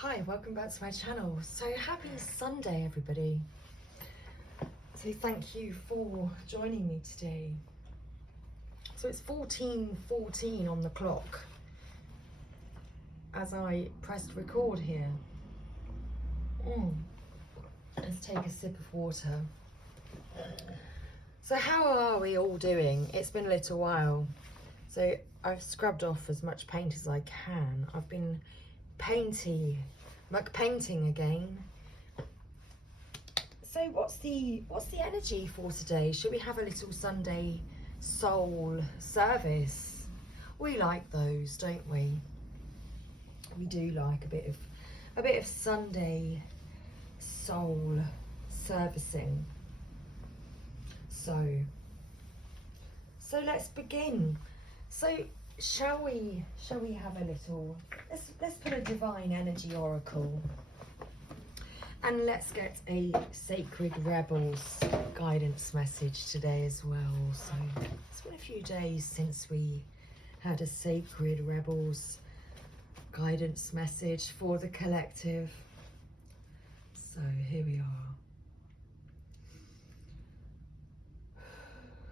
Hi, welcome back to my channel. So happy Sunday, everybody. So thank you for joining me today. So it's 14:14 on the clock as I pressed record here. Let's take a sip of water. So how are we all doing? It's been a little while. So I've scrubbed off as much paint as I can. I've been painting again. So what's the energy for today? Should we have a little Sunday soul service? We like those, don't we? We do like a bit of Sunday soul servicing. So let's begin. So shall we have a little, let's put a divine energy oracle, and let's get a Sacred Rebels guidance message today as well. So it's been a few days since we had a Sacred Rebels guidance message for the collective. So here we are.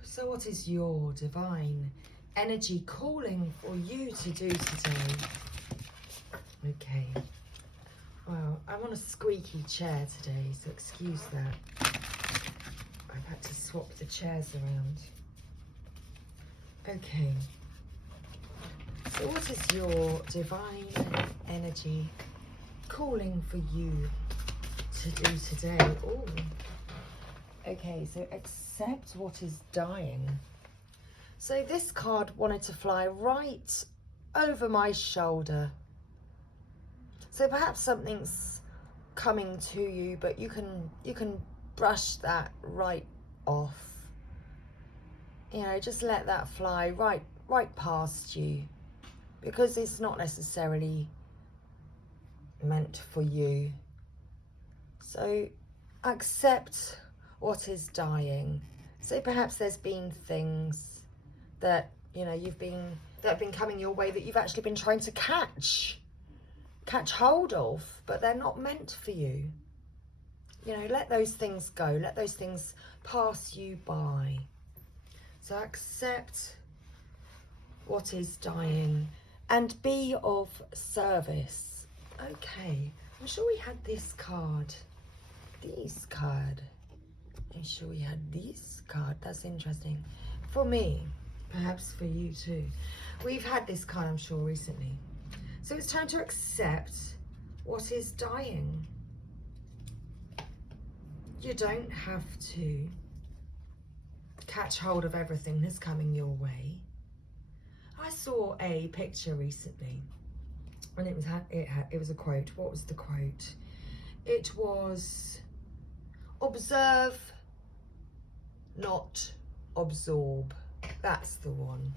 So what is your divine energy calling for you to do today? Okay. Well, I'm on a squeaky chair today, so excuse that. I've had to swap the chairs around. Okay. So what is your divine energy calling for you to do today? Oh. Okay, so accept what is dying. So this card wanted to fly right over my shoulder. So perhaps something's coming to you, but you can brush that right off. You know, just let that fly right past you, because it's not necessarily meant for you. So accept what is dying. So perhaps there's been things that, you know, that have been coming your way that you've actually been trying to catch hold of, but they're not meant for you. You know, let those things go. Let those things pass you by. So accept what is dying and be of service. Okay, I'm sure we had this card. This card. I'm sure we had this card. That's interesting. For me, perhaps for you too. We've had this card, I'm sure, recently. So it's time to accept what is dying. You don't have to catch hold of everything that's coming your way. I saw a picture recently, and it was a quote. What was the quote? It was, observe, not absorb. That's the one.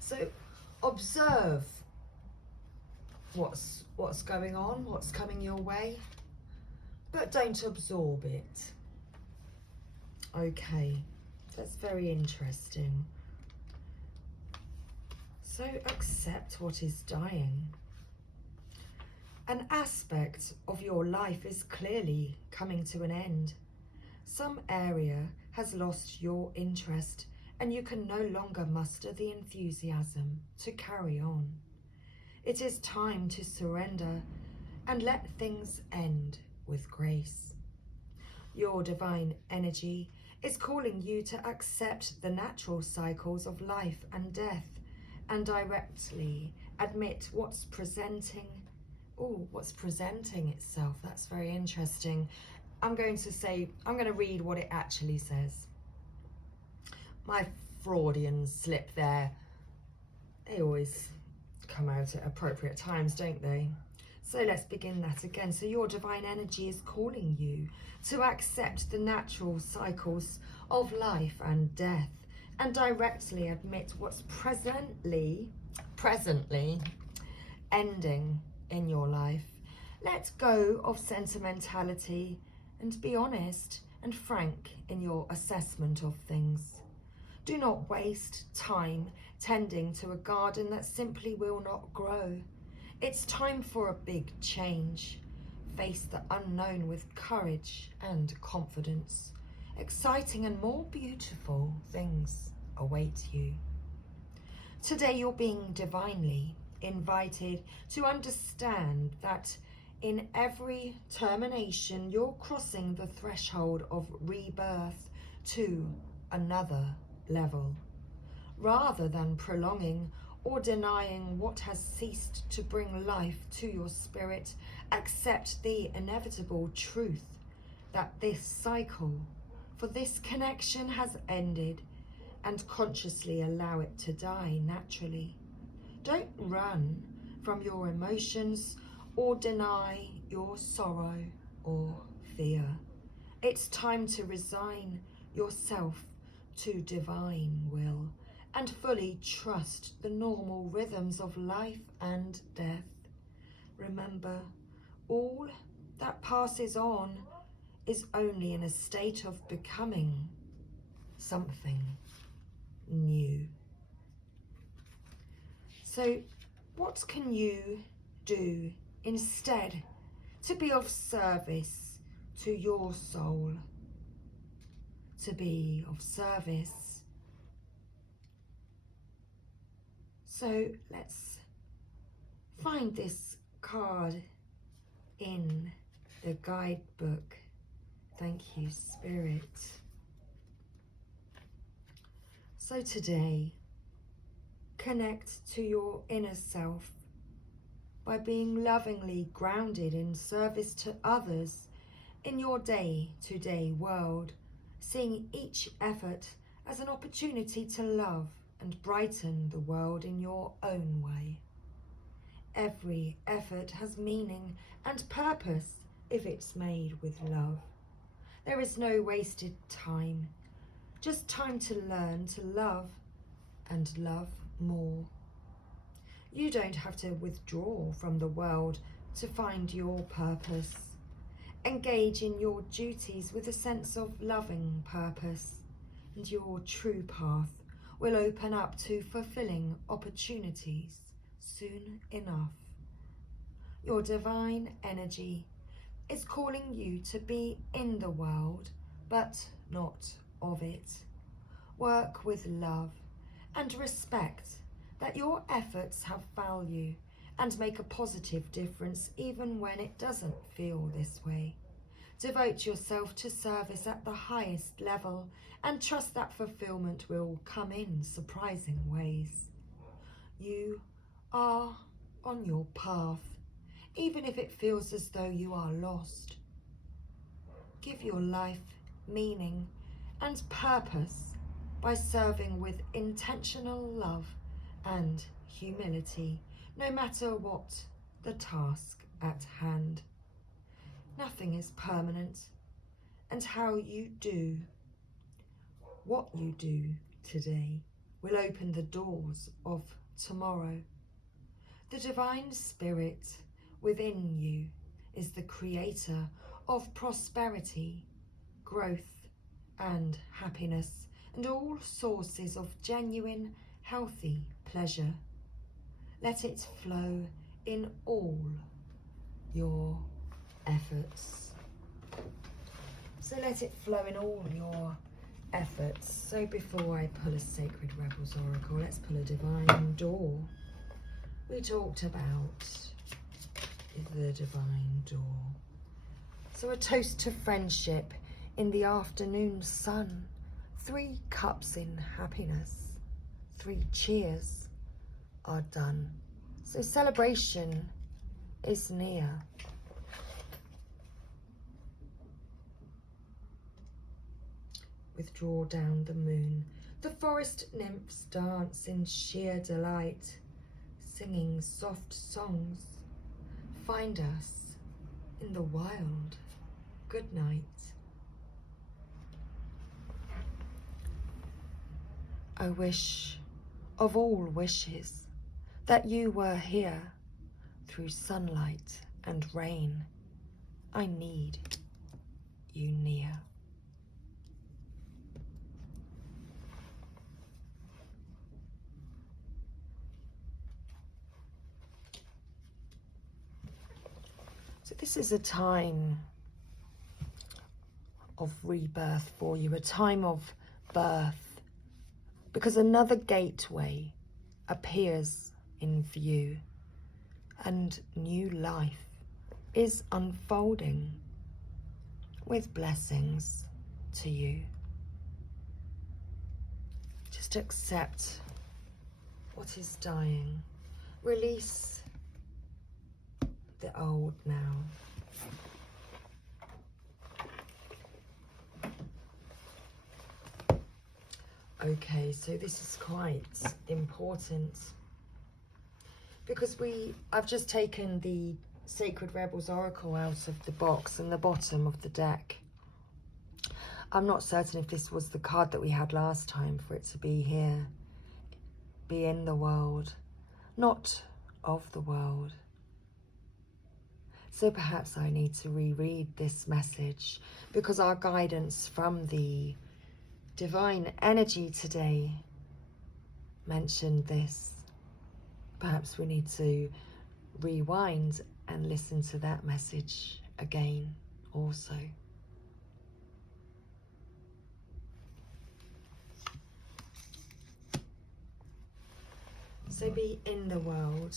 So observe what's going on, what's coming your way, but don't absorb it. Okay, that's very interesting. So accept what is dying. An aspect of your life is clearly coming to an end. Some area has lost your interest, and you can no longer muster the enthusiasm to carry on. It is time to surrender and let things end with grace. Your divine energy is calling you to accept the natural cycles of life and death, and directly admit what's presenting itself. That's very interesting. I'm going to read what it actually says. My Freudian slip there. They always come out at appropriate times, don't they? So let's begin that again. So your divine energy is calling you to accept the natural cycles of life and death, and directly admit what's presently ending in your life. Let go of sentimentality and be honest and frank in your assessment of things. Do not waste time tending to a garden that simply will not grow. It's time for a big change. Face the unknown with courage and confidence. Exciting and more beautiful things await you. Today you're being divinely invited to understand that in every termination you're crossing the threshold of rebirth to another level. Rather than prolonging or denying what has ceased to bring life to your spirit, accept the inevitable truth that this cycle for this connection has ended, and consciously allow it to die naturally. Don't run from your emotions or deny your sorrow or fear. It's time to resign yourself to divine will and fully trust the normal rhythms of life and death. Remember, all that passes on is only in a state of becoming something new. So what can you do instead to be of service to your soul, to be of service? So let's find this card in the guidebook. Thank you, Spirit. So today, connect to your inner self by being lovingly grounded in service to others in your day-to-day world, seeing each effort as an opportunity to love and brighten the world in your own way. Every effort has meaning and purpose if it's made with love. There is no wasted time, just time to learn to love and love more. You don't have to withdraw from the world to find your purpose. Engage in your duties with a sense of loving purpose, and your true path will open up to fulfilling opportunities soon enough. Your divine energy is calling you to be in the world, but not of it. Work with love and respect that your efforts have value and make a positive difference even when it doesn't feel this way. Devote yourself to service at the highest level and trust that fulfillment will come in surprising ways. You are on your path, even if it feels as though you are lost. Give your life meaning and purpose by serving with intentional love and humility, no matter what the task at hand. Nothing is permanent, and how you do what you do today will open the doors of tomorrow. The divine spirit within you is the creator of prosperity, growth, and happiness, and all sources of genuine, healthy pleasure. Let it flow in all your efforts. So let it flow in all your efforts. So before I pull a Sacred Rebels Oracle, let's pull a Divine Door. We talked about the Divine Door. So a toast to friendship in the afternoon sun. 3 cups in happiness. 3 cheers are done. So celebration is near. Withdraw down the moon. The forest nymphs dance in sheer delight, singing soft songs. Find us in the wild. Good night. I wish of all wishes that you were here through sunlight and rain. I need you near. So this is a time of rebirth for you, a time of birth, because another gateway appears in view and new life is unfolding with blessings to you. Just accept what is dying. Release the old now. Okay, so this is quite important because I've just taken the Sacred Rebels Oracle out of the box and the bottom of the deck. I'm not certain if this was the card that we had last time for it to be here. Be in the world, not of the world. So perhaps I need to reread this message because our guidance from the divine energy today mentioned this. Perhaps we need to rewind and listen to that message again also. So be in the world,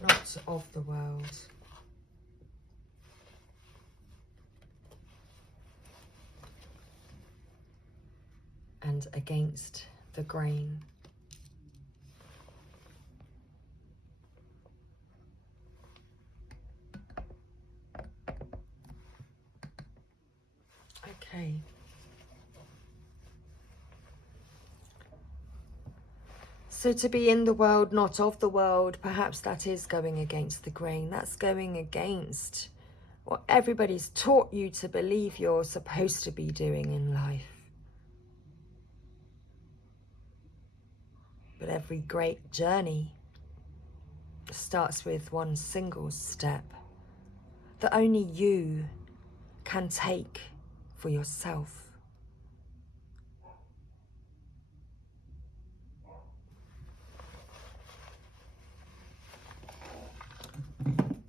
not of the world. And against the grain. Okay. So to be in the world, not of the world, perhaps that is going against the grain. That's going against what everybody's taught you to believe you're supposed to be doing in life. But every great journey starts with one single step that only you can take for yourself.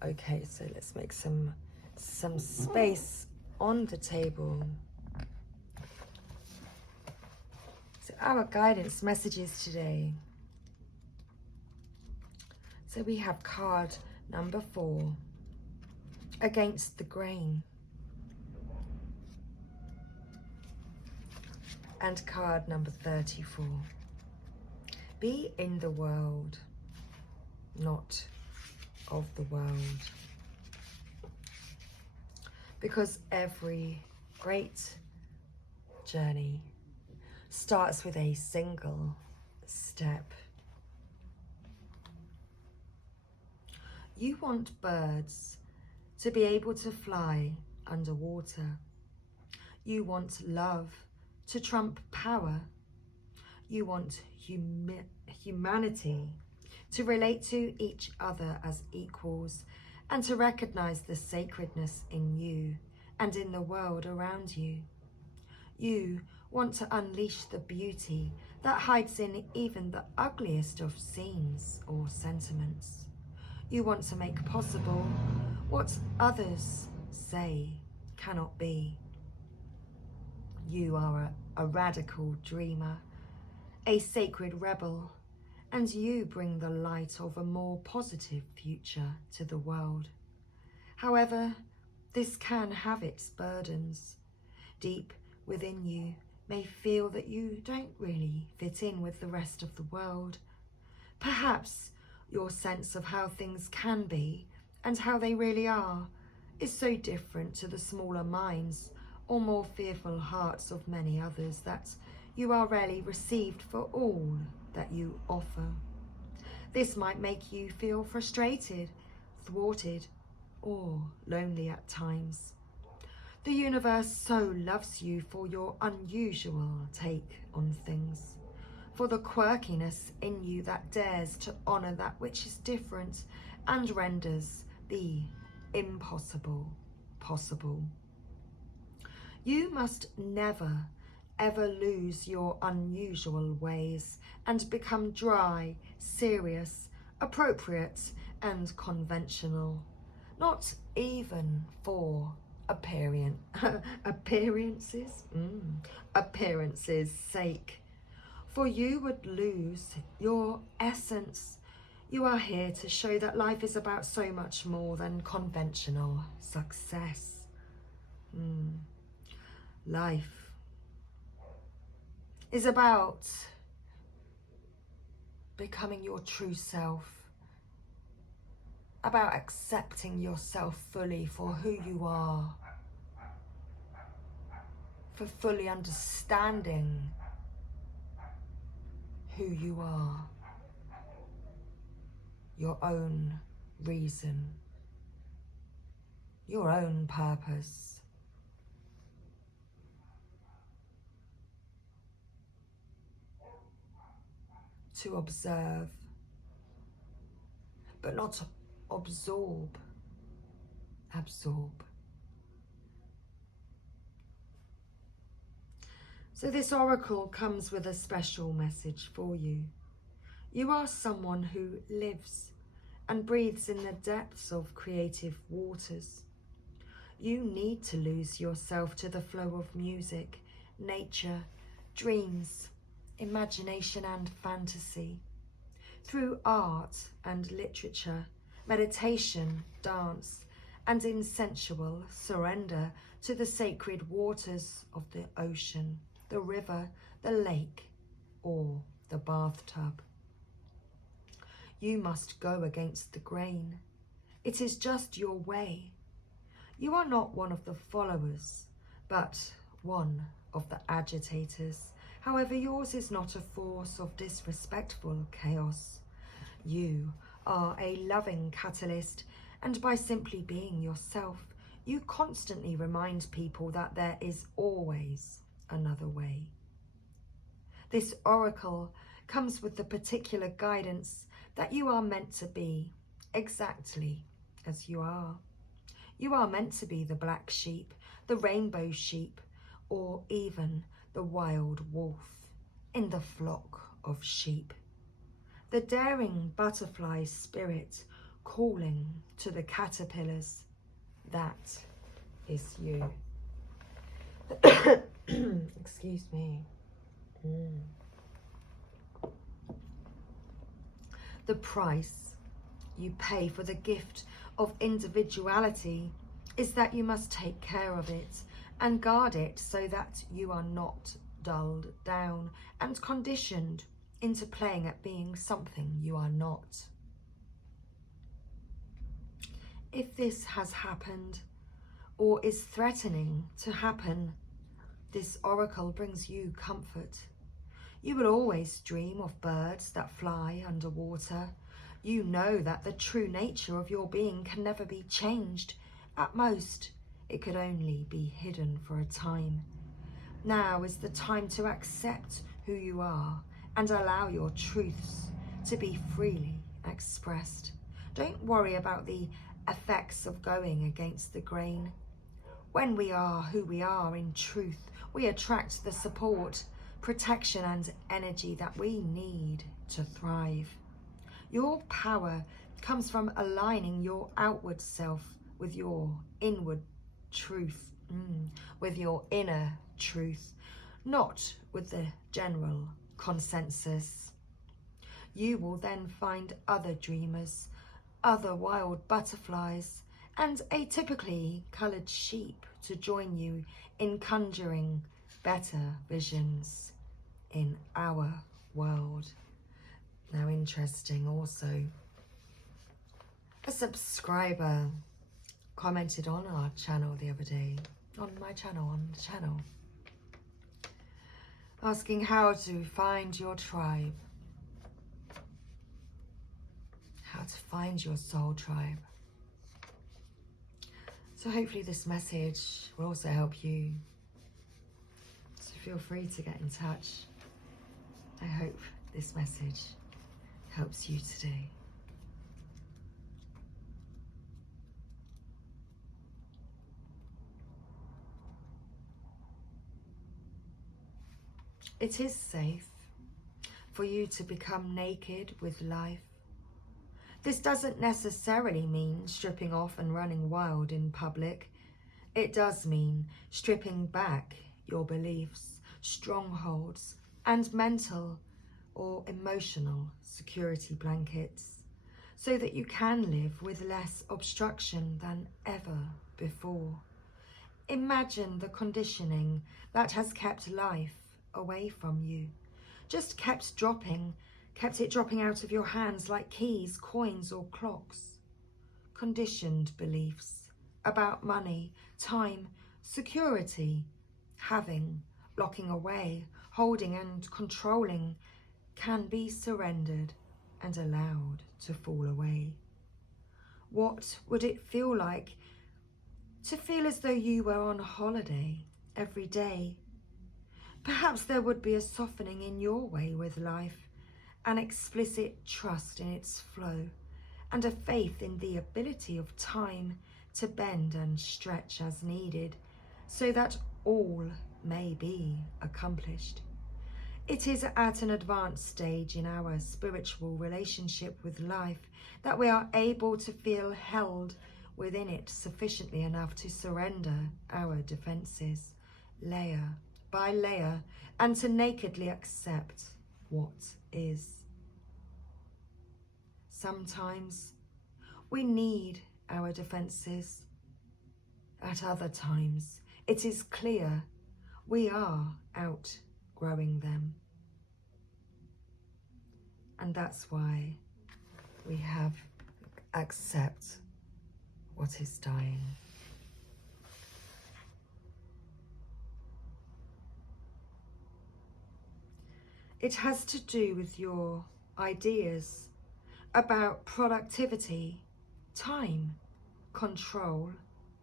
Okay, so let's make some space on the table. So our guidance messages today. So we have card number 4, against the grain. And card number 34, be in the world, not of the world. Because every great journey starts with a single step. You want birds to be able to fly underwater. You want love to trump power. You want humanity to relate to each other as equals and to recognize the sacredness in you and in the world around you. You want to unleash the beauty that hides in even the ugliest of scenes or sentiments. You want to make possible what others say cannot be. You are a radical dreamer, a sacred rebel, and you bring the light of a more positive future to the world. However, this can have its burdens. Deep within you may feel that you don't really fit in with the rest of the world. Perhaps your sense of how things can be and how they really are is so different to the smaller minds or more fearful hearts of many others that you are rarely received for all that you offer. This might make you feel frustrated, thwarted, or lonely at times. The universe so loves you for your unusual take on things, for the quirkiness in you that dares to honor that which is different and renders the impossible possible. You must never, ever lose your unusual ways and become dry, serious, appropriate, and conventional. not even for appearances sake, for you would lose your essence. You are here to show that life is about so much more than conventional success. Life is about becoming your true self, about accepting yourself fully for who you are, for fully understanding who you are, your own reason, your own purpose. To observe, but not to absorb. So this oracle comes with a special message for you. You are someone who lives and breathes in the depths of creative waters. You need to lose yourself to the flow of music, nature, dreams, imagination and fantasy. Through art and literature, meditation, dance, and in sensual surrender to the sacred waters of the ocean, the river, the lake, or the bathtub. You must go against the grain. It is just your way. You are not one of the followers, but one of the agitators. However, yours is not a force of disrespectful chaos. You are a loving catalyst, and by simply being yourself, you constantly remind people that there is always another way. This oracle comes with the particular guidance that you are meant to be exactly as you are. You are meant to be the black sheep, the rainbow sheep, or even the wild wolf in the flock of sheep. The daring butterfly spirit calling to the caterpillars. That is you. Excuse me. The price you pay for the gift of individuality is that you must take care of it and guard it so that you are not dulled down and conditioned into playing at being something you are not. If this has happened or is threatening to happen, this oracle brings you comfort. You will always dream of birds that fly underwater. You know that the true nature of your being can never be changed. At most, it could only be hidden for a time. Now is the time to accept who you are and allow your truths to be freely expressed. Don't worry about the effects of going against the grain. When we are who we are in truth, we attract the support, protection and energy that we need to thrive. Your power comes from aligning your outward self with your inward truth, with your inner truth, not with the general consensus. You will then find other dreamers, other wild butterflies, and atypically coloured sheep to join you in conjuring better visions in our world. Now, interesting also, a subscriber commented on our channel the other day, on the channel, asking how to find your tribe, how to find your soul tribe. So hopefully this message will also help you. So feel free to get in touch. I hope this message helps you today. It is safe for you to become naked with life. This doesn't necessarily mean stripping off and running wild in public. It does mean stripping back your beliefs, strongholds, and mental or emotional security blankets, so that you can live with less obstruction than ever before. Imagine the conditioning that has kept life away from you, just kept it dropping out of your hands like keys, coins, or clocks. Conditioned beliefs about money, time, security, having, locking away, holding and controlling can be surrendered and allowed to fall away. What would it feel like to feel as though you were on holiday every day? Perhaps there would be a softening in your way with life, an explicit trust in its flow, and a faith in the ability of time to bend and stretch as needed, so that all may be accomplished. It is at an advanced stage in our spiritual relationship with life that we are able to feel held within it sufficiently enough to surrender our defenses, layer by layer, and to nakedly accept what is. Sometimes we need our defenses. At other times, it is clear we are outgrowing them. And that's why we have accept what is dying. It has to do with your ideas about productivity, time, control,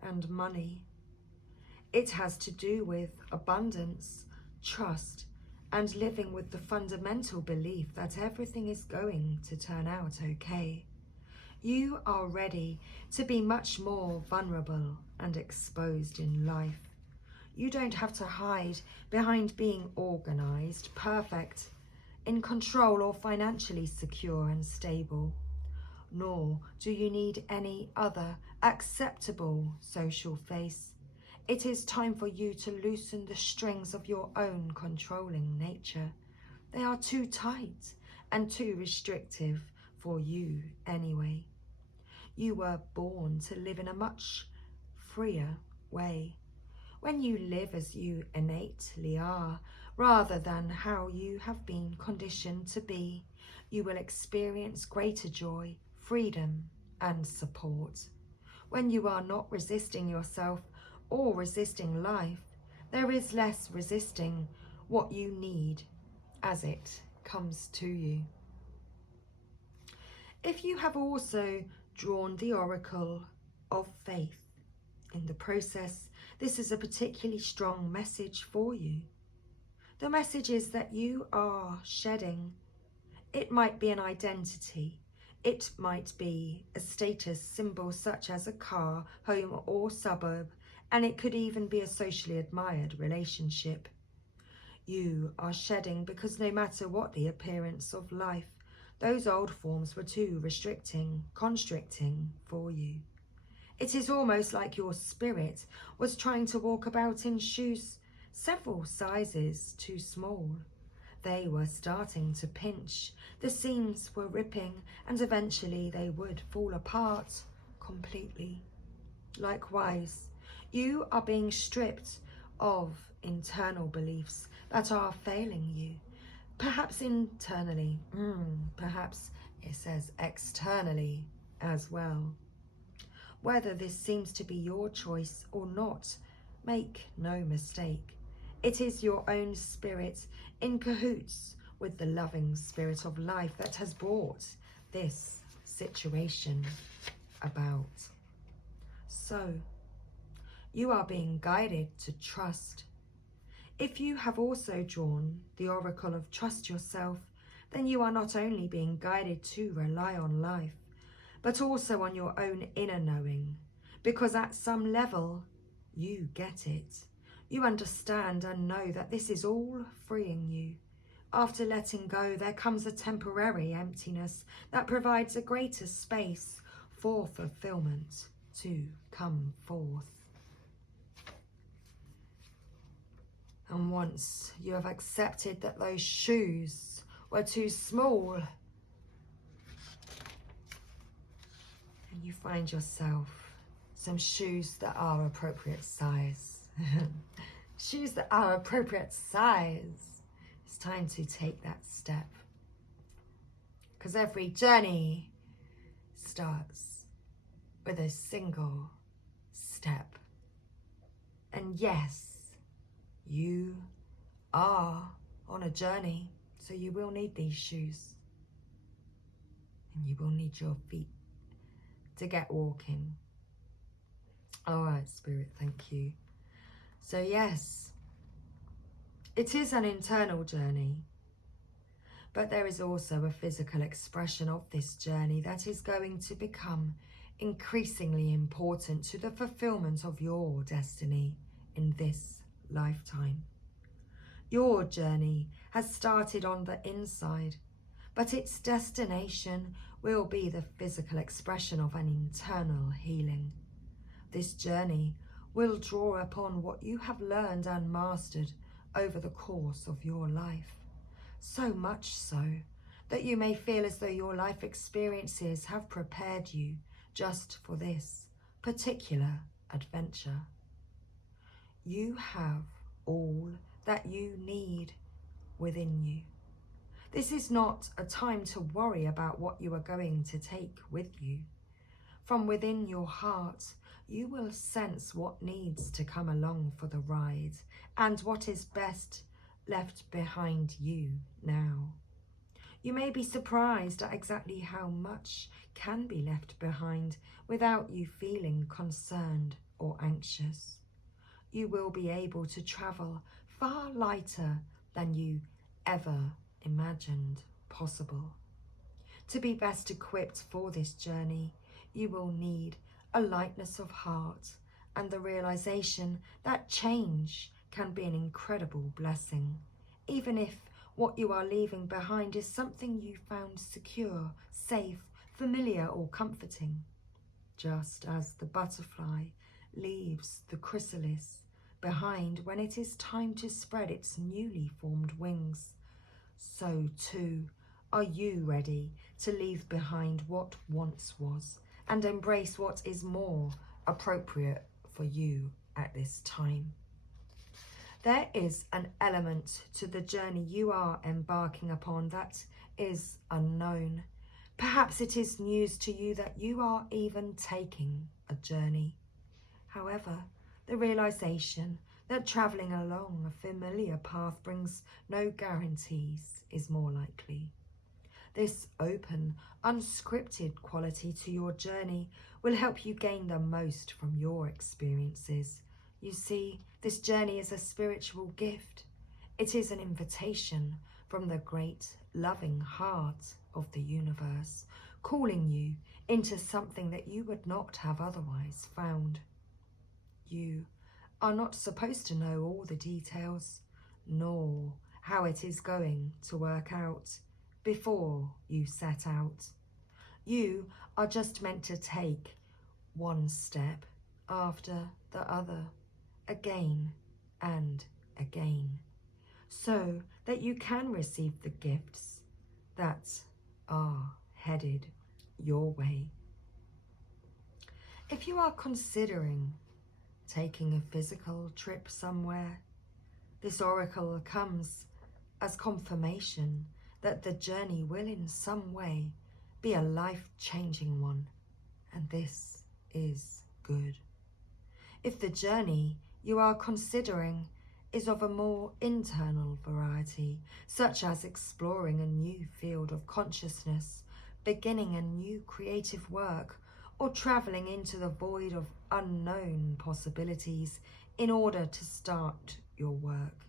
and money. It has to do with abundance, trust, and living with the fundamental belief that everything is going to turn out okay. You are ready to be much more vulnerable and exposed in life. You don't have to hide behind being organized, perfect, in control, or financially secure and stable. Nor do you need any other acceptable social face. It is time for you to loosen the strings of your own controlling nature. They are too tight and too restrictive for you anyway. You were born to live in a much freer way. When you live as you innately are, rather than how you have been conditioned to be, you will experience greater joy, freedom, and support. When you are not resisting yourself or resisting life, there is less resisting what you need as it comes to you. If you have also drawn the Oracle of Faith in the process, this is a particularly strong message for you. The message is that you are shedding. It might be an identity. It might be a status symbol such as a car, home, or suburb, and it could even be a socially admired relationship. You are shedding because no matter what the appearance of life, those old forms were too restricting, constricting for you. It is almost like your spirit was trying to walk about in shoes several sizes too small. They were starting to pinch, the seams were ripping, and eventually they would fall apart completely. Likewise, you are being stripped of internal beliefs that are failing you. Perhaps internally, perhaps it says externally as well. Whether this seems to be your choice or not, make no mistake. It is your own spirit in cahoots with the loving spirit of life that has brought this situation about. So, you are being guided to trust. If you have also drawn the Oracle of Trust Yourself, then you are not only being guided to rely on life, but also on your own inner knowing, because at some level, you get it. You understand and know that this is all freeing you, After letting go, there comes a temporary emptiness that provides a greater space for fulfillment to come forth. And once you have accepted that those shoes were too small, and you find yourself some shoes that are appropriate size, shoes that are appropriate size, it's time to take that step. Because every journey starts with a single step. And yes, you are on a journey, so you will need these shoes. And you will need your feet to get walking. All right, Spirit, thank you. So yes, it is an internal journey, but there is also a physical expression of this journey that is going to become increasingly important to the fulfillment of your destiny in this lifetime. Your journey has started on the inside, but its destination will be the physical expression of an internal healing. This journey will draw upon what you have learned and mastered over the course of your life, so much so that you may feel as though your life experiences have prepared you just for this particular adventure. You have all that you need within you. This is not a time to worry about what you are going to take with you. From within your heart, you will sense what needs to come along for the ride and what is best left behind you now. You may be surprised at exactly how much can be left behind without you feeling concerned or anxious. You will be able to travel far lighter than you ever imagined possible. To be best equipped for this journey, you will need a lightness of heart and the realization that change can be an incredible blessing, even if what you are leaving behind is something you found secure, safe, familiar, or comforting. Just as the butterfly leaves the chrysalis behind when it is time to spread its newly formed wings, so too are you ready to leave behind what once was and embrace what is more appropriate for you at this time. There is an element to the journey you are embarking upon that is unknown. Perhaps it is news to you that you are even taking a journey. However, the realization that travelling along a familiar path brings no guarantees is more likely. This open, unscripted quality to your journey will help you gain the most from your experiences. You see, this journey is a spiritual gift. It is an invitation from the great, loving heart of the universe, calling you into something that you would not have otherwise found. You are not supposed to know all the details, nor how it is going to work out before you set out. You are just meant to take one step after the other, again and again, so that you can receive the gifts that are headed your way. If you are considering taking a physical trip somewhere, this oracle comes as confirmation that the journey will in some way be a life-changing one, and this is good. If the journey you are considering is of a more internal variety, such as exploring a new field of consciousness, beginning a new creative work, or travelling into the void of unknown possibilities in order to start your work,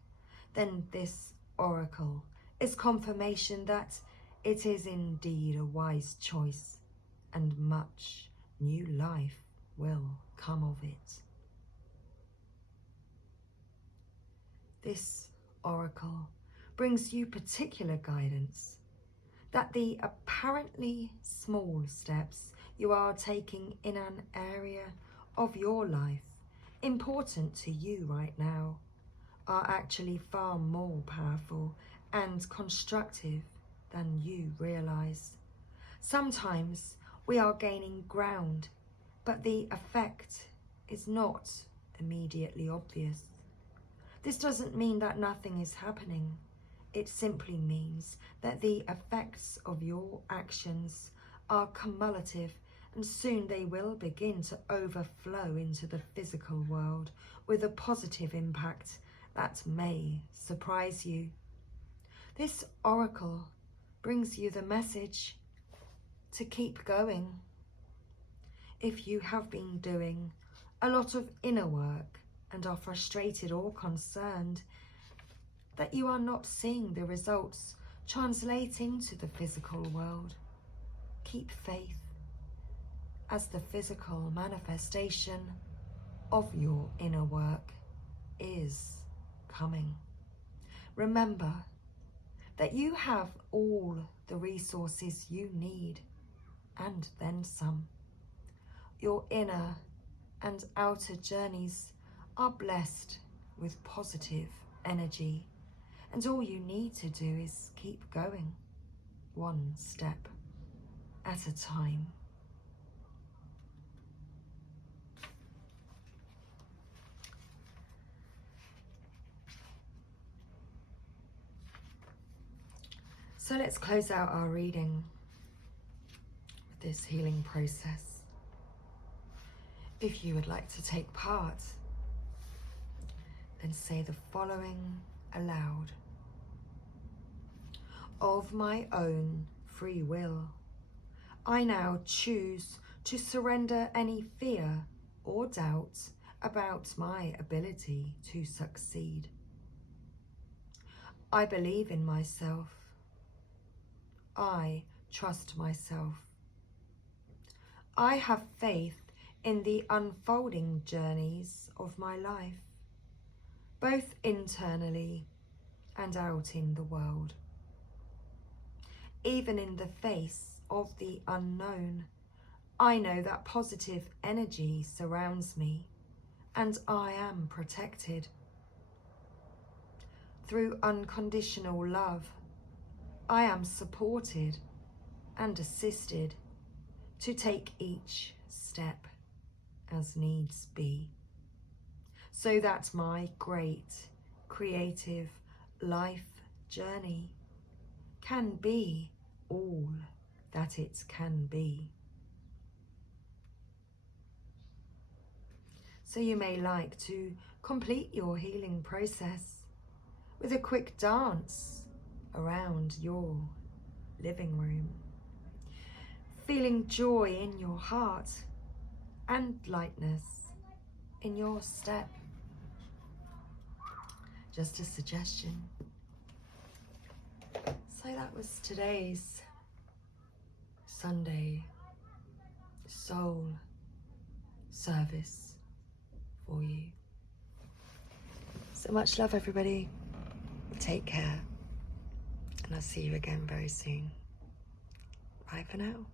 then this oracle is confirmation that it is indeed a wise choice, and much new life will come of it. This oracle brings you particular guidance, that the apparently small steps you are taking in an area of your life important to you right now are actually far more powerful and constructive than you realize. Sometimes we are gaining ground, but the effect is not immediately obvious. This doesn't mean that nothing is happening. It simply means that the effects of your actions are cumulative, and soon they will begin to overflow into the physical world with a positive impact that may surprise you. This oracle brings you the message to keep going. If you have been doing a lot of inner work and are frustrated or concerned that you are not seeing the results translate into the physical world, keep faith, as the physical manifestation of your inner work is coming. Remember that you have all the resources you need and then some. Your inner and outer journeys are blessed with positive energy, and all you need to do is keep going, one step at a time. So let's close out our reading with this healing process. If you would like to take part, then say the following aloud. Of my own free will, I now choose to surrender any fear or doubt about my ability to succeed. I believe in myself. I trust myself. I have faith in the unfolding journeys of my life, both internally and out in the world. Even in the face of the unknown, I know that positive energy surrounds me and I am protected. Through unconditional love, I am supported and assisted to take each step as needs be, so that my great creative life journey can be all that it can be. So you may like to complete your healing process with a quick dance around your living room, feeling joy in your heart and lightness in your step. Just a suggestion. So that was today's Sunday soul service for you. So much love, everybody. Take care, and I'll see you again very soon. Bye for now.